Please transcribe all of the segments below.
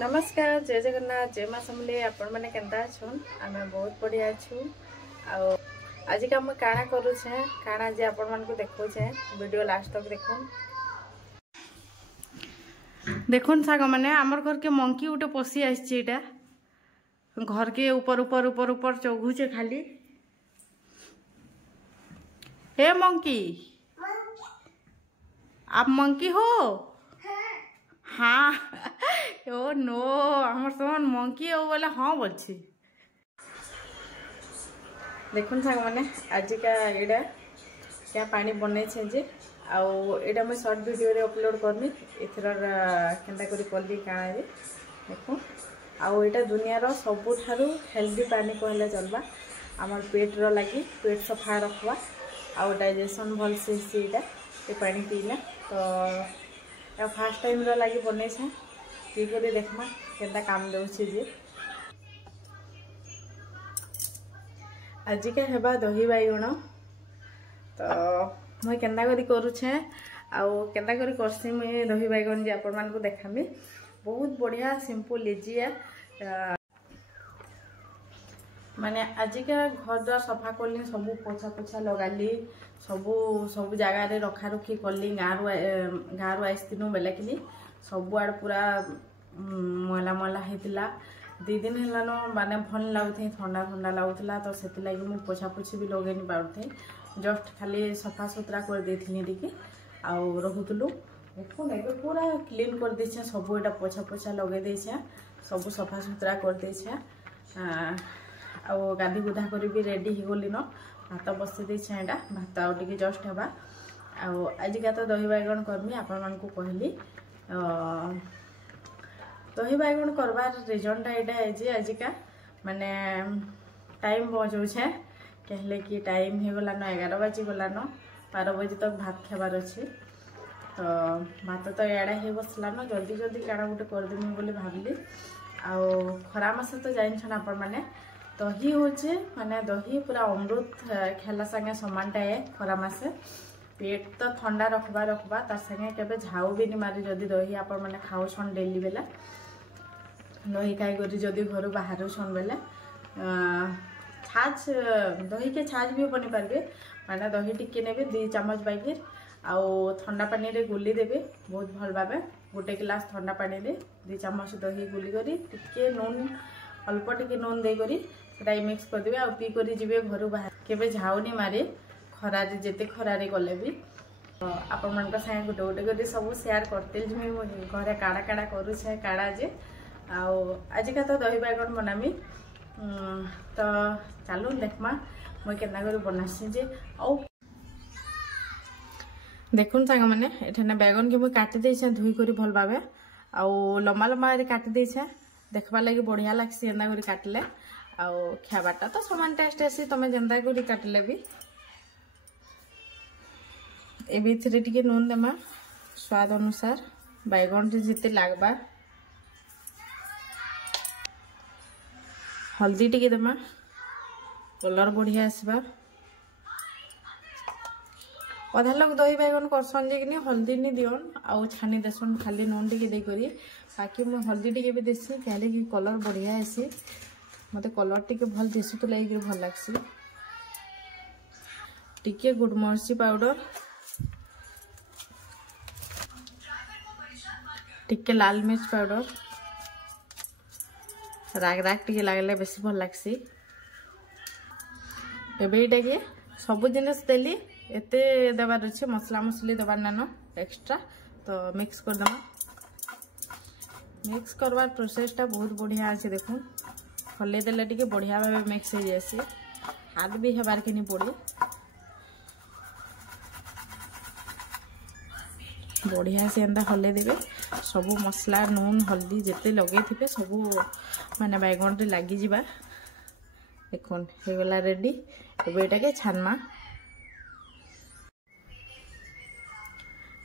नमस्कार जय जगन्नाथ जय माँ समले आपण मैंने केन्ता छन आम बहुत बढ़िया अच्छू आज का मुझे काଣା करुचे काଣା जे आपण मान को देखौछे वीडियो लास्ट तक देखुन साग मैंने आमर घर के मंकी उठे पशि आटा घर के ऊपर ऊपर ऊपर ऊपर चौघुचे खाली हे मंकी आप मंकी हो हाँ ओ नो हमर सोन मंकी हो बोले हाँ बोलছি देखुन साग माने आज का एडा क्या पानी बनै छे जे आउ एडा मैं शॉर्ट वीडियो रे अपलोड करनी एथर केंता करी करली काना जे देखो आउ एटा दुनिया रो सबु थारु हेल्दी पानी कहले चलबा हमर पेट रो लागि पेट सफा रखबा आउ डाइजेशन भल से एटा ए पानी पीला तो फास्ट टाइम रो लागि बनै छे पी कर देखमा केंता काम दउछि जे आज का हेबा दही बाइगण तो मुई केंता करी करूछे आउ केंता करी करसी मुई दही बाइगण जे आपण मान को देखामी बहुत बढ़िया सिंपल इजी है माने आज का घर द्वार सफा करली सब पोछा पोछा लगाली सब जगह रे रखा रखी करली गाँव आईथिनु बेले कि सब आड़ पूरा मैला मैला होता 2 दिन है माने भल लगुथे ठंडा ठंडा लगुला तो से लगी मुझे पोछा पोछी भी लगे नहीं पारे जस्ट खाली सफा सुतरा कर देती आउ रोलु देखो पूरा क्लीन कर देछे सब एटा पोछा पोछा लगे देछे सब सफा सुतरा कर देछे आउ गाधी गुधा कर भी रेडी हो गली न भात बसई देछे एटा भात आउ टिके जस्ट हेबा आउ आज का तो दही बाइगण करमी आपण मान को कहली दही बाइगण करवार रिजन टा है जे आज का माने टाइम बजाऊे कहले कि टाइम हो गला न 11 बजे गला न 12 बजे तक भात खाबार अच्छे तो भात तो एड़ा हो बसला न जल्दी जल्दी काड़ा गोटे करदेमी बोली भाविली आउ खरा मास तो जान आपण मैंने दही होचे माने दही पूरा अमृत खेला संगे समानटा है खरा मासे पेट तो ठंडा रखबा तार संगे केबे झाऊ भी नहीं मारी जदि दही आपण माने खाउछन डेली बेला दही खाई करी जदि घर बाहर छन बेले छाछ दही के छाछ भी बनी पारे माने दही टिके नेबे 2 चम्मच बाइके आउ ठंडा पानी रे गुली देबे बहुत भल भाबे गोटे गिलास ठंडा पानी रे 2 चम्मच दही गुली करी टिके नून अल्प टिके नून दे करी सेटा मिक्स कर देबे आ पी करी जिबे घर बाहर केबे झाउनी मारे खरा रे जेते खरा रे गले भी आपण मन का संगे गोटे गोटे करी सब शेयर करते जिमे घरे काड़ा काड़ा करू छे काड़ा जे आउ आज का तो दही बाइगण बनामी तो चलो देखमा मैं केना करी बनासी जे आउ देखुन सांग माने एठने बैगन के मुझे काटी देछे धुई करी भल भाबे आउ लम्बा लम्बा रे काटी देछे देखबा लागि बढ़िया लागसी एंदा करी काटले आउ खाबाटा तो समान टेस्ट आसी तमे जेंदा करी काटले भी ए भीतरे टिके नून देमा स्वाद अनुसार बैगन रे जिते लागबा हल्दी टिके देमा कलर बढ़िया आसबा अधा लोग दही बैगन करसन जे कि हल्दी नहीं दियन आउ छानी देसन खाली नून टिके दे करी बाकी मुझे हल्दी टिके भी देसी कहले कि कलर बढ़िया आसी मते कलर टिके भल दिसु तो लागी भल लागसी टिके गुडमरची पाउडर टिके लाल मिर्च पाउडर राग राग टिके लागले बेसी भल लागसी एबे इटा के सब जिनिस देली एते देबार अछि मसला मसली देबार नानो एक्स्ट्रा तो मिक्स कर दमा मिक्स करवार प्रोसेस टा बहुत बढ़िया अछि देखो हले देले टिके बढ़िया भाबे मिक्स हो जायसी हाथ भी हेबार के नहीं पड़ी बढ़िया से एंदा हले देबे सब मसला नून हल्दी जेते लगे थिबे सब माने बैगन रे लागी जिबा देखोन हे गला रेडी एबे एटा के छानमा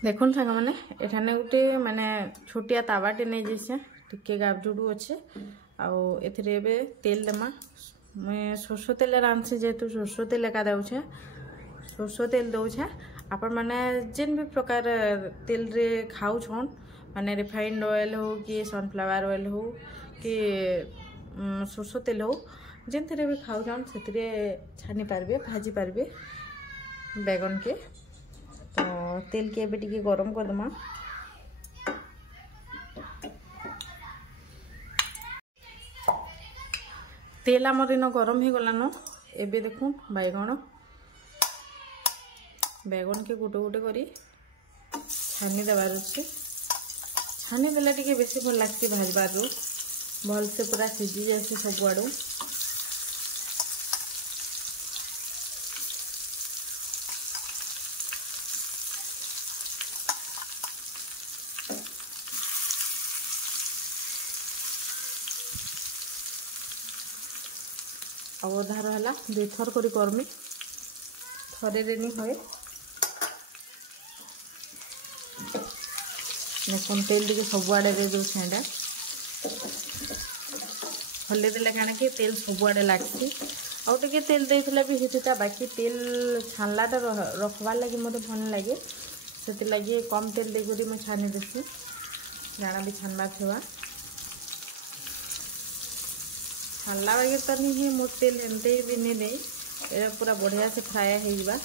देखुन सांग माने एठाने गुटे माने छोटिया तावाटे नै जैसे टिके गाबजुडू अच्छे आउ एथिरे एबे तेल देमा मैं सरसो तेल रांधसी जेतु सरसो तेल का दउछे सरसो तेल दउछे आपण माने जेन भी प्रकार तेल रे खाउ छन माने रिफाइंड ऑयल हो कि सनफ्लावर ऑयल हो कि सोरष तेल हो जेनथिरे भी खाऊ जान से छानी पारबे भाजी पारबे बैगन के। तो तेल के एबे टिके गरम कर दमा। तेल आमर इन गरम हो गलान। एबे देखूं बैगन के गोटे गोटे करी छानी देवार अच्छे। छानी देला टिके बेसी भल लागसी भाजबार भल से पूरा सिझी जाए सब आड़ू। अधार है दुई थर कर करमी थरे नहीं हुए। देखो तेल टे सबुआड़े दे दे छेड़ा हल्ले देले क्या कि तेल सबुआड़े लगसी। आउ टे तेल देला भी होता बाकी तेल छानलाटा रखबार लगे मत भल लगे से लगे कम तेल देकर मुझे छानी देसी जाना भी छानबार थोड़ा छानला बागे तो नहीं मोर तेल एमते भी नहीं दे ये पूरा बढ़िया से फ्राए हो जावा।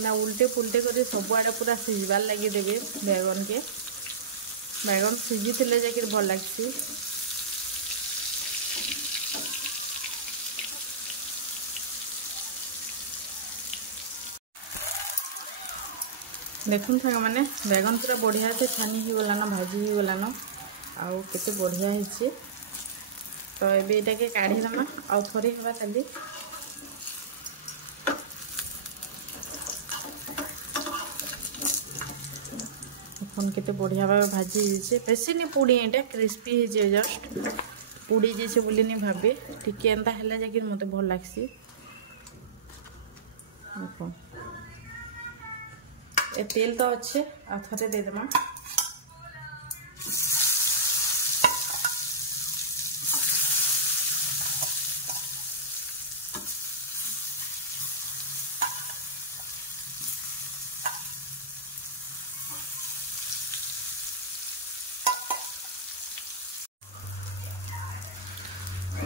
ना उल्टे पुल्टे कर सबुआड़े पूरा सिझबार लगे देवे बैगन के। बैगन सिझी थे जाकर भल लगसी। देखुन था मैंने बैगन पूरा बढ़िया से छानी हो गलान भाजी हो गलान आउ केते बढ़िया है। तो ये के काढ़ी दमा आउ थोड़ी हवा खाली देखुन केते बढ़िया भाव भाजी जाइए बेसी नहीं पुड़ी एटा क्रिस्पी है जस्ट पुड़ी जाइए बोली नहीं भावे टिके एंता है जाकि मत भल लगसी। ए तेल तो अच्छे आ थोड़े दे देमा।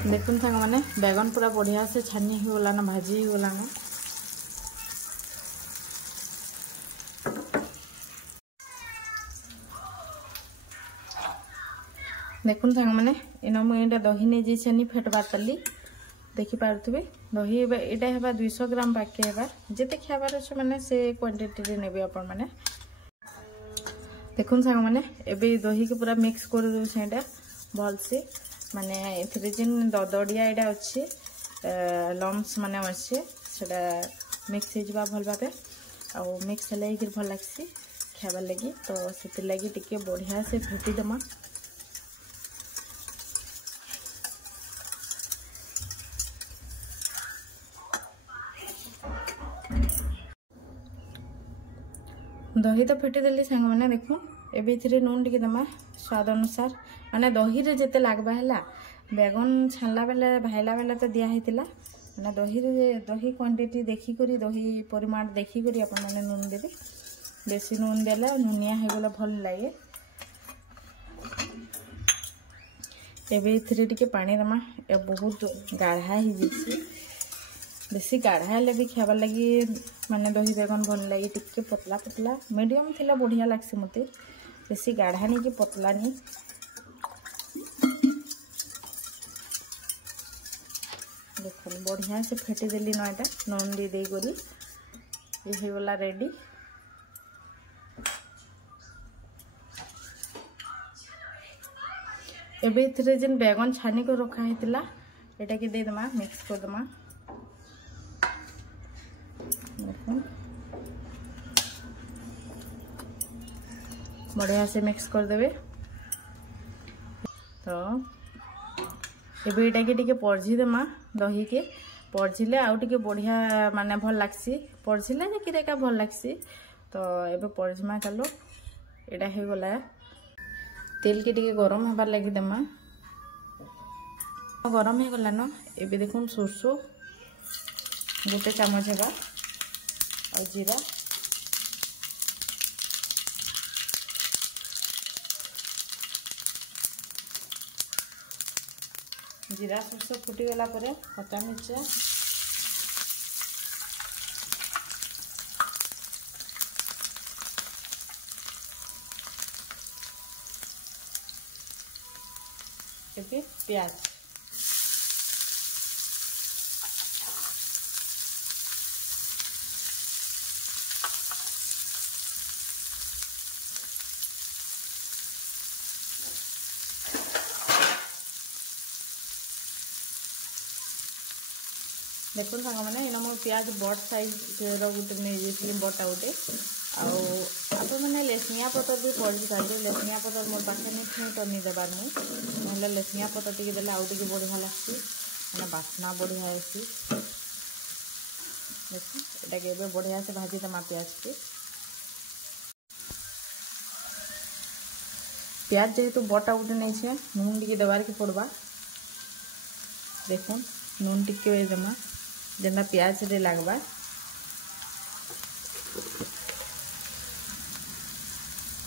देखुन सांग माने बैगन पूरा बढ़िया से छानी हो गलान भाजी हो गलान। देखुन सांग माने इन मुझे दही नहीं जाइए फेटबार ताली देखिपे दही यहाँ है 200 ग्राम पाके है जिते खाबार अच्छे मैंने से क्वांटिटी ने आपण मैंने। देखुन सांग माने एबे दही के पूरा मिक्स कर दूसरा भल से माने ए जेन ददड़िया यहाँ अच्छे लम्स माने अच्छे से मिक्स हो भल भाव आउ मिक्स है भल लगसी खाबार लगी। तो से लगी टिके बढ़िया से फेटी दमा। दही तो फेटी देली सांग मैंने देखो ए नून टिके दमा स्वाद अनुसार माने दही रे जेते लागबा हैला बैगन छानला बेले भाईला बेले तो दिया हेतिला माने दही क्वांटिटी देखी करी दही परिमाण देखी करी अपन माने नून देबे बेसी नून देला नुनिया हे गला भल लागे। एबे इथरे टिके पानी दमा ए बहुत गाढ़ा ही जिसी बेसी गाढ़ा हेले भी खाबार लगी माने दही बैगन भल लगे टिके पतला पतला मीडियम थिला बढ़िया लागसे मते बेसी गाढ़ा नहीं कि पतला नहीं। देखो बढ़िया से फेटी देली नईटा नून दे करी ये हो गला रेडी। एबे इथरे जेन बैगन छानी को रखा हेतिला एटा के दे दमा मिक्स कर दमा। बढ़िया से मिक्स कर देवे। तो एबे एटा के टिके परझी देमा दही के परझिले आउ टिके बढ़िया माने भल लागसी परझिले जे किरे का भल लागसी। तो एबे परझमा कालो एटा हे गला तेल के टिके गरम हबार लगी देमा। गरम हो गला न एबे देखुन सोरसो गोटे चामच हेबा और जीरा जीरा सोरसो फुटी गला परे कच्चा मिर्चा एबे प्याज देखो सांग मैंने इन मो प्याज बड़ साइज गोटे नहीं बटा गोटे आपने लेसनिया पतर भी पड़ी पारे लेसनिया पतर मोर पाखे नहीं तो नहीं देवार मुझे लेसनिया पतर टी देले आउ टे बढ़िया लगे मैंने बास्ना बढ़िया आसी देखो ये बढ़िया से भाजी देमा प्याज के प्याज जेहेतु बटा गोटे नहीं नून टी देवार के पड़वा देखो नून टी देमा जेना प्याज रे लागबा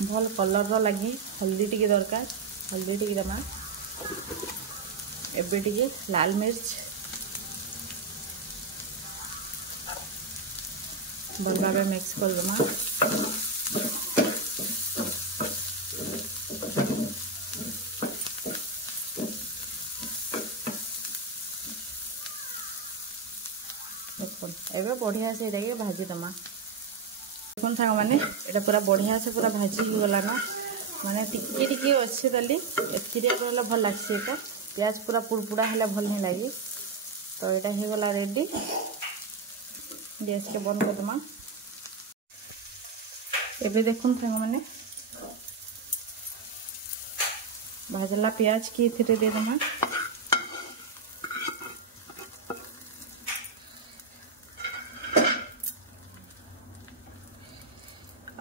भल कलर लगी हल्दी टी दरकार हल्दी टी देमा एबे टी लाल मिर्च भल भाव मिक्स कर देमा एबे बढ़िया से ये भाजी दमा देखो सांग मैंने यहाँ पूरा बढ़िया से पूरा भाजी हो गला ना माने टिके टिके अच्छे दाली एतिरिया रहला भल लागसी तो प्याज पूरा पुड़पुड़ा हेला भल नहीं लगे तो यहाँ हो गला रेडी गैस के बंद कर दमा एबे देखो सांग मैंने भाजला प्याज की दे दमा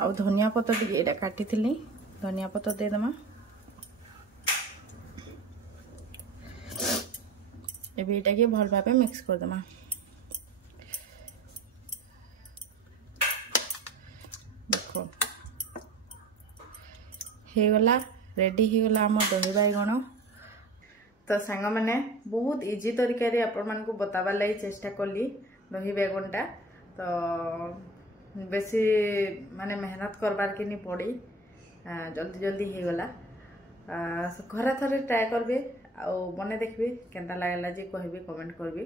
आउ धनिया पत्तर टे काटी धनिया पत्तर दे देमा एबे एटा के भल भाबे मिक्स कर देमा देखो हे गला रेडी ही गला हम दही बाइगण तो सांग मैंने बहुत इजी तरीका रे आपण मान को बतावा लई चेष्टा कली दही बैगनटा तो बेसी माने मेहनत करबार के नहीं पड़ी जल्दी जल्दी हो गला घरे थरे ट्राए करबे आ बने देखबे केनता लागला जे कहबे कमेंट करबे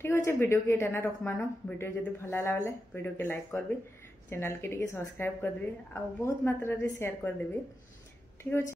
ठीक अच्छे वीडियो के एटा ना रखमानो वीडियो जदि भल लागला बेले वीडियो के लाइक करबे चैनल के टिके सब्सक्राइब कर देबे आ बहुत मात्रा रे शेयर कर देबे ठीक अच्छे।